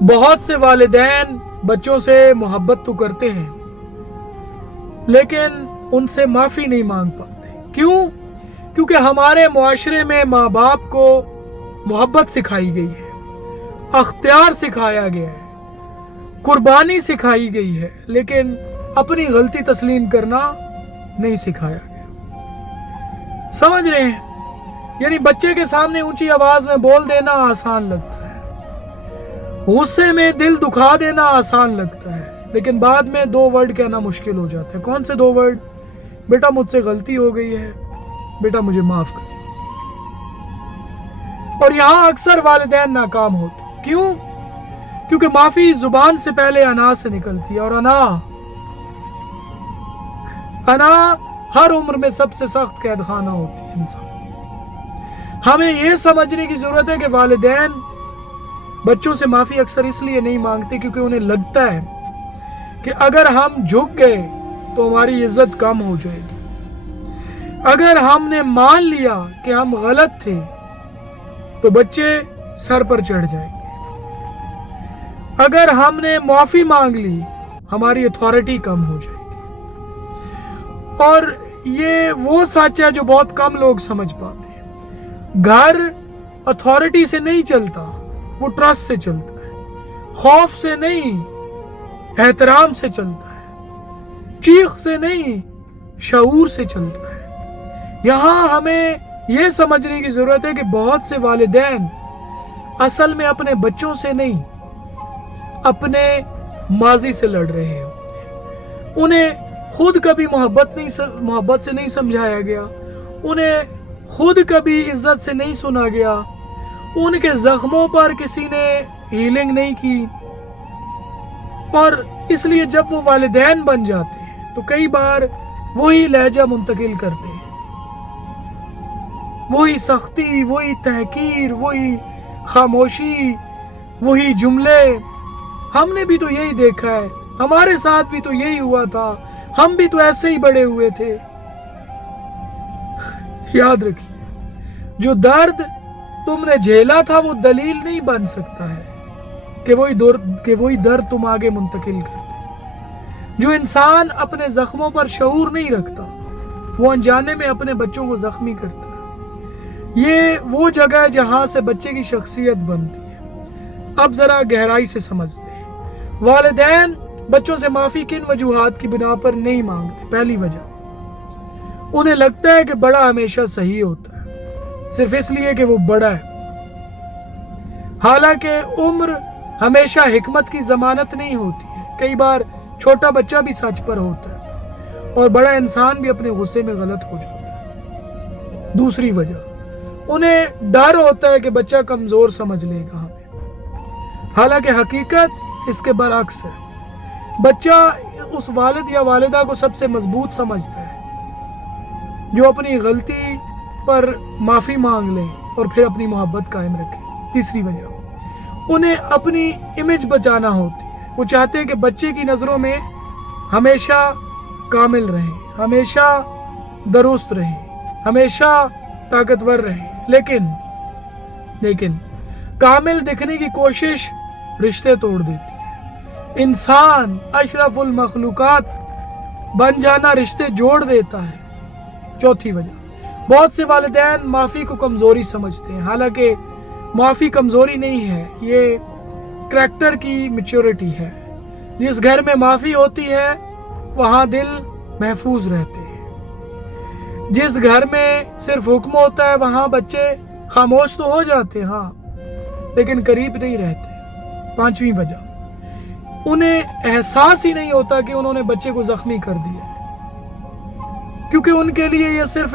بہت سے والدین بچوں سے محبت تو کرتے ہیں لیکن ان سے معافی نہیں مانگ پاتے. کیوں؟ کیونکہ ہمارے معاشرے میں ماں باپ کو محبت سکھائی گئی ہے، اختیار سکھایا گیا ہے، قربانی سکھائی گئی ہے، لیکن اپنی غلطی تسلیم کرنا نہیں سکھایا گیا. سمجھ رہے ہیں؟ یعنی بچے کے سامنے اونچی آواز میں بول دینا آسان لگتا ہے، غصے میں دل دکھا دینا آسان لگتا ہے، لیکن بعد میں 2 ورڈ کہنا مشکل ہو جاتا ہے. کون سے 2 ورڈ؟ بیٹا مجھ سے غلطی ہو گئی ہے، بیٹا مجھے معاف کر. اور یہاں اکثر والدین ناکام ہوتے. کیوں؟ کیونکہ معافی زبان سے پہلے انا سے نکلتی ہے، اور انا ہر عمر میں سب سے سخت قید خانہ ہوتی ہے انسان. ہمیں یہ سمجھنے کی ضرورت ہے کہ والدین بچوں سے معافی اکثر اس لیے نہیں مانگتے کیونکہ انہیں لگتا ہے کہ اگر ہم جھک گئے تو ہماری عزت کم ہو جائے گی. اگر ہم نے مان لیا کہ ہم غلط تھے تو بچے سر پر چڑھ جائیں گے. اگر ہم نے معافی مانگ لی ہماری اتھارٹی کم ہو جائے گی. اور یہ وہ سچ ہے جو بہت کم لوگ سمجھ پاتے ہیں. گھر اتھارٹی سے نہیں چلتا، وہ ٹرسٹ سے چلتا ہے. خوف سے نہیں، احترام سے چلتا ہے. چیخ سے نہیں، شعور سے چلتا ہے. یہاں ہمیں یہ سمجھنے کی ضرورت ہے کہ بہت سے والدین اصل میں اپنے بچوں سے نہیں، اپنے ماضی سے لڑ رہے ہیں. انہیں خود کبھی محبت سے نہیں سمجھایا گیا، انہیں خود کبھی عزت سے نہیں سنا گیا، ان کے زخموں پر کسی نے ہیلنگ نہیں کی. اور اس لیے جب وہ والدین بن جاتے ہیں تو کئی بار وہی لہجہ منتقل کرتے ہیں، وہی سختی، وہی تحقیر، وہی خاموشی، وہی جملے. ہم نے بھی تو یہی دیکھا ہے، ہمارے ساتھ بھی تو یہی ہوا تھا، ہم بھی تو ایسے ہی بڑے ہوئے تھے. یاد رکھیے، جو درد تم نے جھیلا تھا وہ دلیل نہیں بن سکتا ہے کہ وہی درد تم آگے منتقل کر. جو انسان اپنے زخموں پر شعور نہیں رکھتا وہ انجانے میں اپنے بچوں کو زخمی کرتا ہے. یہ وہ جگہ ہے جہاں سے بچے کی شخصیت بنتی ہے. اب ذرا گہرائی سے سمجھتے ہیں. والدین بچوں سے معافی کن وجوہات کی بنا پر نہیں مانگتے؟ پہلی وجہ، انہیں لگتا ہے کہ بڑا ہمیشہ صحیح ہوتا ہے، صرف اس لیے کہ وہ بڑا ہے. حالانکہ عمر ہمیشہ حکمت کی ضمانت نہیں ہوتی ہے. کئی بار چھوٹا بچہ بھی سچ پر ہوتا ہے اور بڑا انسان بھی اپنے غصے میں غلط ہو جاتا ہے. دوسری وجہ، انہیں ڈر ہوتا ہے کہ بچہ کمزور سمجھ لے گا ہمیں، حالانکہ حقیقت اس کے برعکس ہے. بچہ اس والد یا والدہ کو سب سے مضبوط سمجھتا ہے جو اپنی غلطی پر معافی مانگ لے اور پھر اپنی محبت قائم رکھے. تیسری وجہ، انہیں اپنی امیج بچانا ہوتی ہے. وہ چاہتے ہیں کہ بچے کی نظروں میں ہمیشہ کامل رہیں، ہمیشہ درست رہیں، ہمیشہ طاقتور رہیں. لیکن کامل دکھنے کی کوشش رشتے توڑ دیتی ہے. انسان اشرف المخلوقات بن جانا رشتے جوڑ دیتا ہے. چوتھی وجہ، بہت سے والدین معافی کو کمزوری سمجھتے ہیں، حالانکہ معافی کمزوری نہیں ہے، یہ کریکٹر کی میچورٹی ہے. جس گھر میں معافی ہوتی ہے وہاں دل محفوظ رہتے ہیں. جس گھر میں صرف حکم ہوتا ہے وہاں بچے خاموش تو ہو جاتے ہاں، لیکن قریب نہیں رہتے. پانچویں وجہ، انہیں احساس ہی نہیں ہوتا کہ انہوں نے بچے کو زخمی کر دیا، کیونکہ ان کے لیے یہ صرف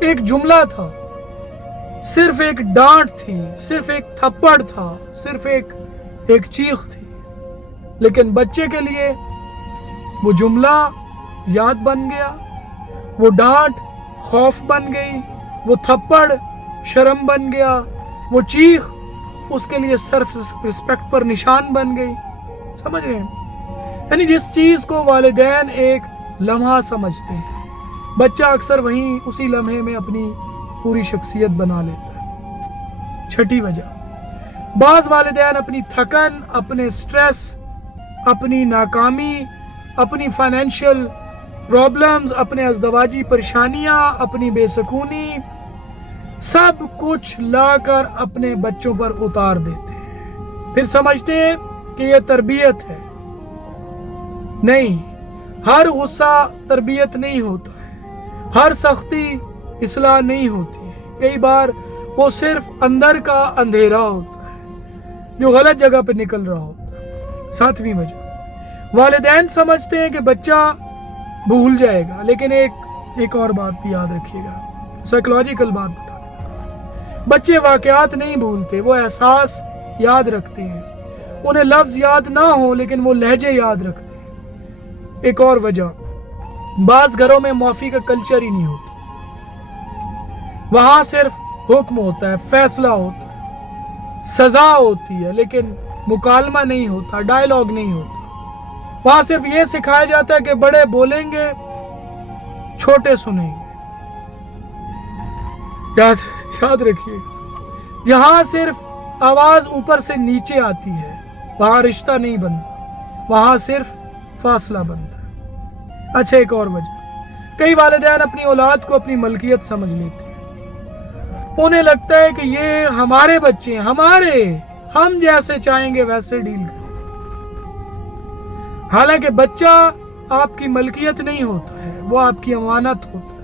ایک جملہ تھا، صرف ایک ڈانٹ تھی، صرف ایک تھپڑ تھا، صرف ایک چیخ تھی. لیکن بچے کے لیے وہ جملہ یاد بن گیا، وہ ڈانٹ خوف بن گئی، وہ تھپڑ شرم بن گیا، وہ چیخ اس کے لیے سیلف رسپیکٹ پر نشان بن گئی. سمجھ رہے ہیں؟ یعنی جس چیز کو والدین ایک لمحہ سمجھتے ہیں بچہ اکثر وہیں اسی لمحے میں اپنی پوری شخصیت بنا لیتا ہے. چھٹی وجہ، बाज़ वालिदैन अपनी थकन, अपने स्ट्रेस, अपनी नाकामी, अपनी फाइनेंशियल प्रॉब्लम्स, अपने अज़दवाजी परेशानियां, अपनी बेसकूनी, सब कुछ लाकर अपने बच्चों पर उतार देते हैं। फिर समझते हैं कि यह तरबियत है। नहीं, हर गुस्सा तरबियत नहीं होता है, हर सख्ती इस्लाह नहीं होती है। कई बार वो सिर्फ अंदर का अंधेरा होता है जो गलत जगह पे निकल रहा होता है। सातवीं वजह, वालिदैन समझते हैं कि बच्चा भूल जाएगा, लेकिन एक और बात भी याद रखिएगा, साइकोलॉजिकल बात बता दें। बच्चे वाकयात नहीं भूलते, वो एहसास याद रखते हैं। उन्हें लफ्ज याद ना हो लेकिन वो लहजे याद रखते हैं। एक और वजह, बाज घरों में माफी का कल्चर ही नहीं होता, वहां सिर्फ हुक्म होता है, फैसला होता है, सजा होती है, लेकिन मुकालमा नहीं होता, डायलॉग नहीं होता। वहां सिर्फ ये सिखाया जाता है कि बड़े बोलेंगे, छोटे सुनेंगे। याद रखिए, जहां सिर्फ आवाज ऊपर से नीचे आती है वहां रिश्ता नहीं बनता, वहां सिर्फ फासला बनता है। अच्छा, एक और वजह, कई वालिदैन अपनी औलाद को अपनी मलकियत समझ लेते हैं। उन्हें लगता है कि ये हमारे बच्चे, हम जैसे चाहेंगे वैसे डील करें। हालांकि बच्चा आपकी मलकियत नहीं होता है, वो आपकी अमानत होता है।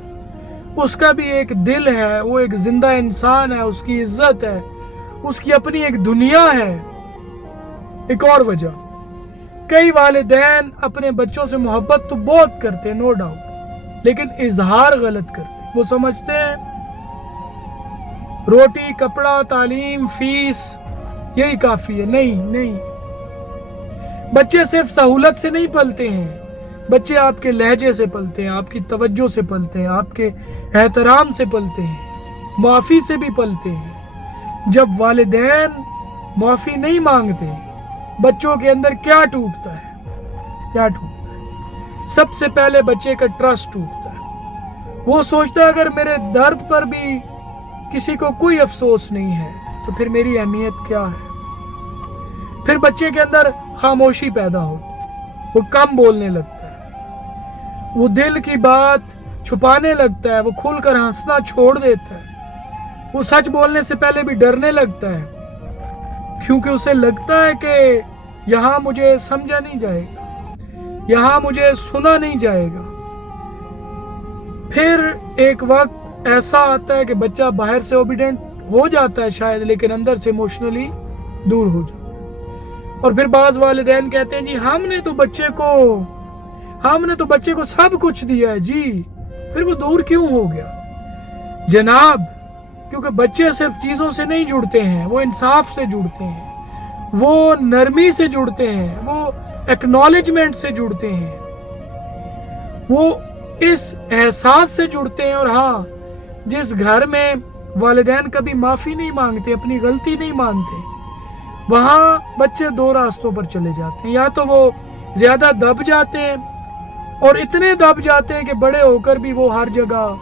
उसका भी एक दिल है, वो एक जिंदा इंसान है, उसकी इज्जत है, उसकी अपनी एक दुनिया है। एक और वजह, कई वालिदैन अपने बच्चों से मोहब्बत तो बहुत करते हैं, नो डाउट, लेकिन इजहार गलत करते हैं। वो समझते हैं रोटी, कपड़ा, तालीम, फीस यही काफी है। नहीं, बच्चे सिर्फ सहूलत से नहीं पलते हैं, बच्चे आपके लहजे से पलते हैं, आपकी तवज्जो से पलते हैं, आपके एहतराम से पलते हैं, माफी से भी पलते हैं। जब वालिदैन माफी नहीं मांगते, बच्चों के अंदर क्या टूटता है? सबसे पहले बच्चे का ट्रस्ट टूटता है। वो सोचता है अगर मेरे दर्द पर भी किसी को कोई अफसोस नहीं है तो फिर मेरी अहमियत क्या है? फिर बच्चे के अंदर खामोशी पैदा होती है, वो कम बोलने लगता है, वो दिल की बात छुपाने लगता है, वो खुलकर हंसना छोड़ देता है, वो सच बोलने से पहले भी डरने लगता है, क्योंकि उसे लगता है कि यहां मुझे समझा नहीं जाएगा, यहां मुझे सुना नहीं जाएगा। फिर एक वक्त ऐसा आता है कि बच्चा बाहर से ओबीडेंट हो जाता है शायद, लेकिन अंदर से इमोशनली दूर हो जाता है। और फिर बाज वालिदैन कहते हैं जी हमने तो बच्चे को सब कुछ दिया है जी, फिर वो दूर क्यों हो गया? जनाब, क्योंकि बच्चे सिर्फ चीजों से नहीं जुड़ते हैं, वो इंसाफ से जुड़ते हैं, वो नरमी से जुड़ते हैं, वो एक्नॉलेजमेंट से जुड़ते हैं, वो इस एहसास से जुड़ते हैं। और हाँ, जिस घर में वालिदैन कभी माफी नहीं मांगते, अपनी गलती नहीं मानते, वहां बच्चे दो रास्तों पर चले जाते हैं। या तो वो ज्यादा दब जाते हैं और इतने दब जाते हैं कि बड़े होकर भी वो हर जगह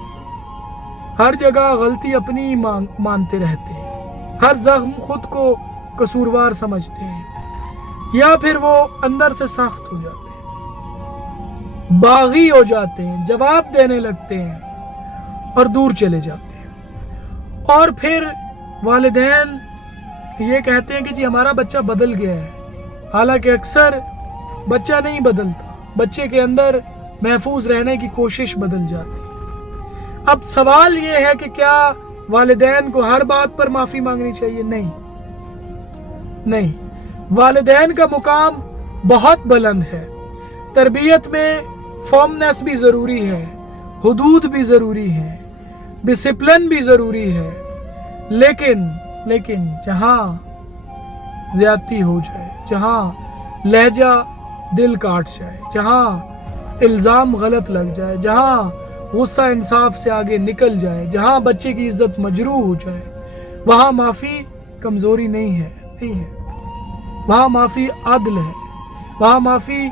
गलती अपनी ही मानते रहते हैं, हर जख्म खुद को कसूरवार समझते हैं, या फिर वो अंदर से सख्त हो जाते हैं, बागी हो जाते हैं, जवाब देने लगते हैं और दूर चले जाते हैं। और फिर वालिदैन ये कहते हैं कि जी हमारा बच्चा बदल गया है, हालांकि अक्सर बच्चा नहीं बदलता, बच्चे के अंदर महफूज रहने की कोशिश बदल जाती है। अब सवाल ये है कि क्या वालिदैन को हर बात पर माफी मांगनी चाहिए? नहीं, वालिदैन का मुकाम बहुत बुलंद है। तरबियत में फर्मनेस भी जरूरी है, हुदूद भी जरूरी है, डिसिप्लिन भी जरूरी है, लेकिन जहां ज्यादती हो जाए, जहां लहजा दिल काट जाए, जहां इल्जाम गलत लग जाए, जहां गुस्सा इंसाफ से आगे निकल जाए, जहां बच्चे की इज्जत मजरूह हो जाए, वहां माफी कमजोरी नहीं है। वहां माफी अदल है, वहां माफी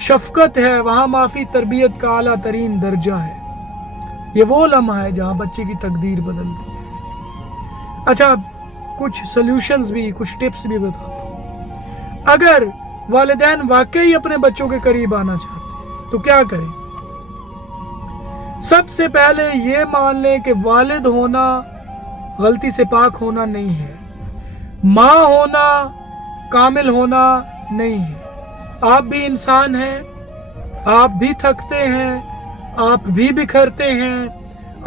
शफकत है, वहां माफी तरबियत का आला तरीन दर्जा है। ये वो लम्हा है जहां बच्चे की तकदीर बदलती है। अच्छा, कुछ सॉल्यूशंस भी, कुछ टिप्स भी बताता हूँ। अगर वालिदैन वाकई अपने बच्चों के करीब आना चाहते हैं तो क्या करें? सबसे पहले ये मान लें कि वालिद होना गलती से पाक होना नहीं है, माँ होना कामिल होना नहीं है। आप भी इंसान हैं, आप भी थकते हैं, आप भी बिखरते हैं,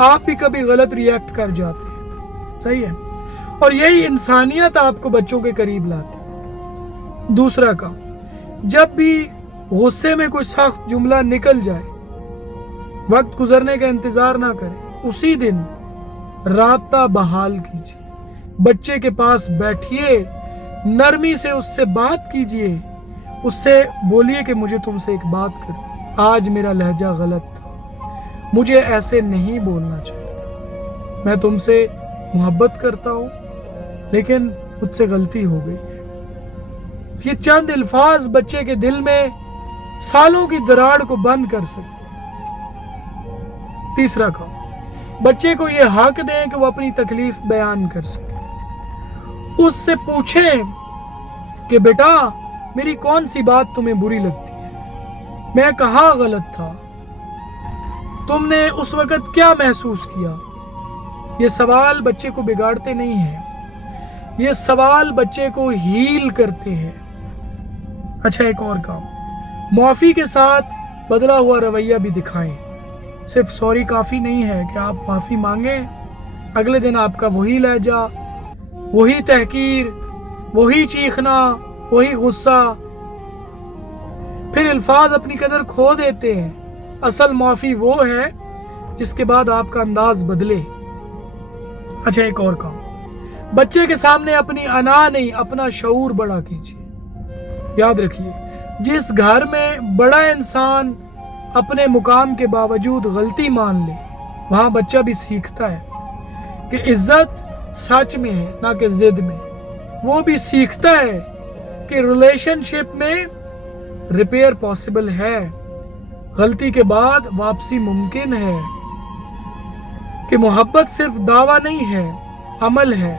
आप भी कभी गलत रिएक्ट कर जाते हैं, सही है। और यही इंसानियत आपको बच्चों के करीब लाती है। दूसरा काम, जब भी गुस्से में कोई सख्त जुमला निकल जाए, वक्त गुजरने का इंतजार ना करें, उसी दिन राब्ता बहाल कीजिए, बच्चे के पास बैठिए, नरमी से उससे बात कीजिए, उससे बोलिए कि मुझे तुमसे एक बात करनी, आज मेरा लहजा गलत था, मुझे ऐसे नहीं बोलना चाहिए, मैं तुमसे मोहब्बत करता हूँ लेकिन मुझसे गलती हो गई है। ये चंद अल्फाज बच्चे के दिल में सालों की दरार को बंद कर सकते। तीसरा काम, बच्चे को ये हक दें कि वो अपनी तकलीफ बयान कर सके। उससे पूछें कि बेटा मेरी कौन सी बात तुम्हें बुरी लगती है, मैं कहाँ गलत था, तुमने उस वक्त क्या महसूस किया। ये सवाल बच्चे को बिगाड़ते नहीं हैं, ये सवाल बच्चे को हील करते हैं। अच्छा, एक और काम, माफी के साथ बदला हुआ रवैया भी दिखाएं। सिर्फ सॉरी काफी नहीं है कि आप माफी मांगें, अगले दिन आपका वही लहजा, वही तहकीर, वही चीखना, वही गुस्सा, फिर अल्फाज अपनी कदर खो देते हैं। असल माफी वो है जिसके बाद आपका अंदाज बदले। अच्छा, एक और काम, बच्चे के सामने अपनी अना नहीं अपना शऊर बड़ा कीजिए। याद रखिए, जिस घर में बड़ा इंसान अपने मुकाम के बावजूद गलती मान ले, वहां बच्चा भी सीखता है कि इज्जत सच में है ना कि जिद में। वो भी सीखता है कि रिलेशनशिप में रिपेयर पॉसिबल है, गलती के बाद वापसी मुमकिन है, कि मोहब्बत सिर्फ दावा नहीं है, अमल है।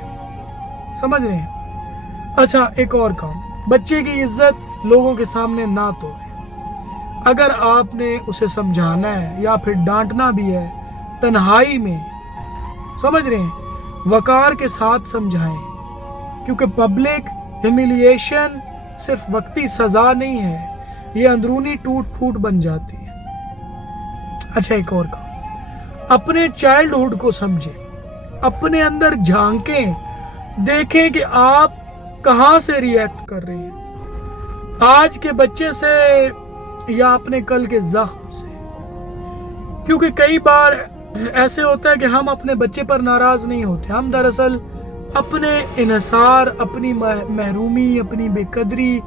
समझ रहे हैं? अच्छा, एक और काम, बच्चे की इज्जत लोगों के सामने ना तोड़े। अगर आपने उसे समझाना है या फिर डांटना भी है, तन्हाई में, समझ रहे हैं, वकार के साथ समझाएं, क्योंकि पब्लिक ह्यूमिलिएशन सिर्फ वक्ती सजा नहीं है, ये अंदरूनी टूट फूट बन जाती है। अच्छा, एक और काम, अपने चाइल्डहुड को समझें, अपने अंदर झांकें, देखें कि आप कहां से रिएक्ट कर रहे हैं, आज के बच्चे से या अपने कल के जख्म से। क्योंकि कई बार ऐसे होता है कि हम अपने बच्चे पर नाराज नहीं होते, हम दरअसल अपने इन्हिसार, अपनी महरूमी, अपनी बेकदरी,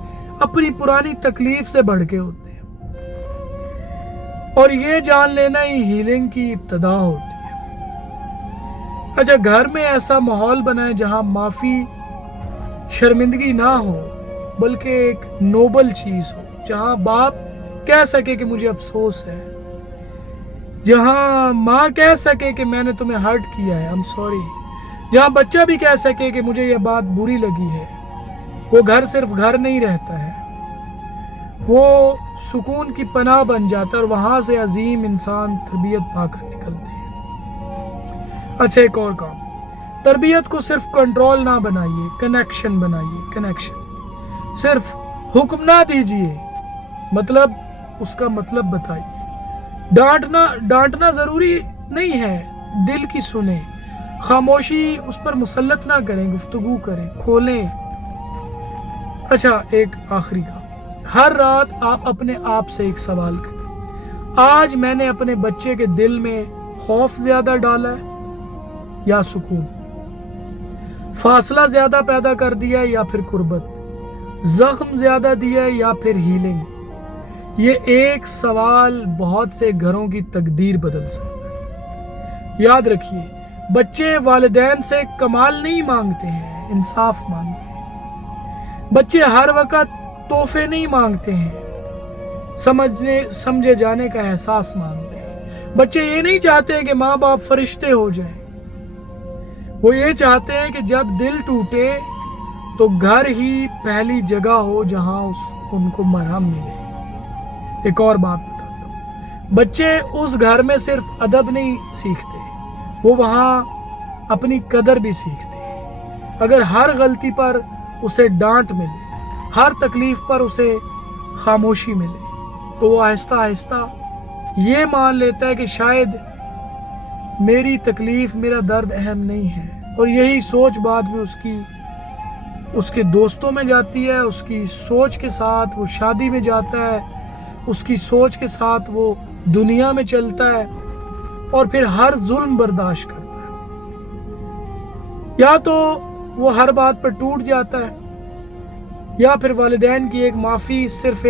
अपनी पुरानी तकलीफ से भड़के होते हैं। और ये जान लेना ही हीलिंग की इब्तिदा होती है। अच्छा, घर में ऐसा माहौल बनाए जहां माफी शर्मिंदगी ना हो बल्कि एक नोबल चीज हो, जहां बाप कह सके कि मुझे अफसोस है, जहां माँ कह सके कि मैंने तुम्हें हर्ट किया है, आई एम सॉरी, जहां बच्चा भी कह सके कि मुझे यह बात बुरी लगी है। वो घर सिर्फ घर नहीं रहता है, वो सुकून की पनाह बन जाता है और वहां से अजीम इंसान तरबियत पाकर निकलते हैं। अच्छा, एक और काम, तरबियत को सिर्फ कंट्रोल ना बनाइए, कनेक्शन बनाइए। कनेक्शन, सिर्फ हुक्म ना दीजिए, मतलब उसका मतलब बताइए। डांटना जरूरी नहीं है, दिल की सुने, खामोशी उस पर मुसल्लत ना करें, गुफ्तगू करें, खोलें। अच्छा, एक आखिरी काम, हर रात आप अपने आप से एक सवाल करें, आज मैंने अपने बच्चे के दिल में खौफ ज्यादा डाला है या सुकून, फासला ज्यादा पैदा कर दिया या फिर कुर्बत, जख्म ज्यादा दिया या फिर हीलिंग। ये एक सवाल बहुत से घरों की तकदीर बदल सकता है। याद रखिए, बच्चे वालिदैन से कमाल नहीं मांगते हैं, इंसाफ मांगते हैं। बच्चे हर वक्त तोहफे नहीं मांगते हैं, समझे जाने का एहसास मांगते हैं। बच्चे ये नहीं चाहते कि माँ बाप फरिश्ते हो जाएं। وہ یہ چاہتے ہیں کہ جب دل ٹوٹے تو گھر ہی پہلی جگہ ہو جہاں ان کو مرہم ملے۔ ایک اور بات بتاتا ہوں، بچے اس گھر میں صرف ادب نہیں سیکھتے، وہ وہاں اپنی قدر بھی سیکھتے ہیں۔ اگر ہر غلطی پر اسے ڈانٹ ملے، ہر تکلیف پر اسے خاموشی ملے، تو وہ آہستہ آہستہ یہ مان لیتا ہے کہ شاید میری تکلیف، میرا درد اہم نہیں ہے، اور یہی سوچ بعد میں اس کے دوستوں میں جاتی ہے، اس کی سوچ کے ساتھ وہ شادی میں جاتا ہے، اس کی سوچ کے ساتھ وہ دنیا میں چلتا ہے، اور پھر ہر ظلم برداشت کرتا ہے۔ یا تو وہ ہر بات پر ٹوٹ جاتا ہے، یا پھر والدین کی ایک معافی، صرف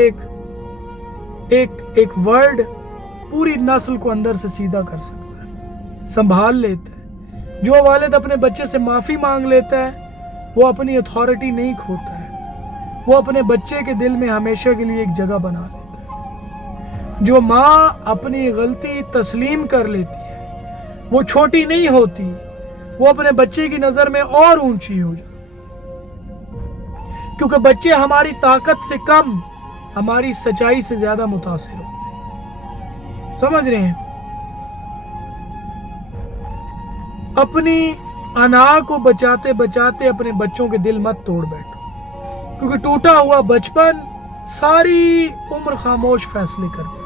ایک ورڈ پوری نسل کو اندر سے سیدھا کر سکتا ہے، سنبھال لیتا ہے۔ جو والد اپنے بچے سے معافی مانگ لیتا ہے وہ اپنی اتھارٹی نہیں کھوتا ہے، وہ اپنے بچے کے دل میں ہمیشہ کے لیے ایک جگہ بنا لیتا ہے۔ جو ماں اپنی غلطی تسلیم کر لیتی ہے وہ چھوٹی نہیں ہوتی، وہ اپنے بچے کی نظر میں اور اونچی ہو جاتی، کیونکہ بچے ہماری طاقت سے کم، ہماری سچائی سے زیادہ متاثر ہوتے ہیں۔ سمجھ رہے ہیں؟ اپنی انا کو بچاتے بچاتے اپنے بچوں کے دل مت توڑ بیٹھو، کیونکہ ٹوٹا ہوا بچپن ساری عمر خاموش فیصلے کرتا ہے۔